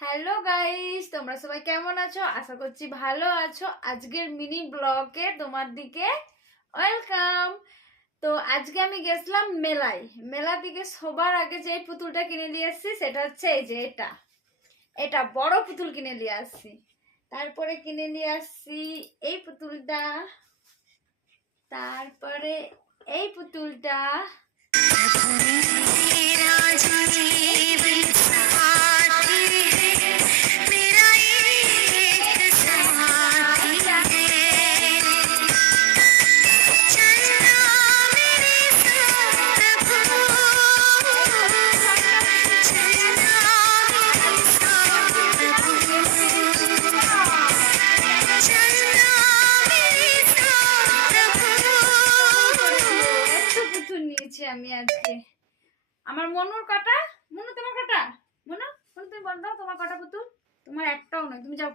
Hello guys, তোমরা সবাই কেমন আছো? আশা করছি ভালো আছো। আজকের মিনি ব্লগে তোমার দিকে ওয়েলকাম। তো আজকে আমি গেছিলাম মেলায়। মেলা থেকে সবার আগে যে পুতুলটা কিনে নিয়ে আসছি সেটা হচ্ছে এই যে এটা এটা বড় পুতুল কিনে নিয়ে আসছি। তারপরে কিনে নিয়ে আসছি এই পুতুলটা, তারপরে এই পুতুলটা, আমি আজকে আমার মনুর কাটা। মনু তোমার কাটা। মনু মনু তুমি বল দাও তোমার কাটা পুতুল। তোমার একটাও নয়, তুমি যাও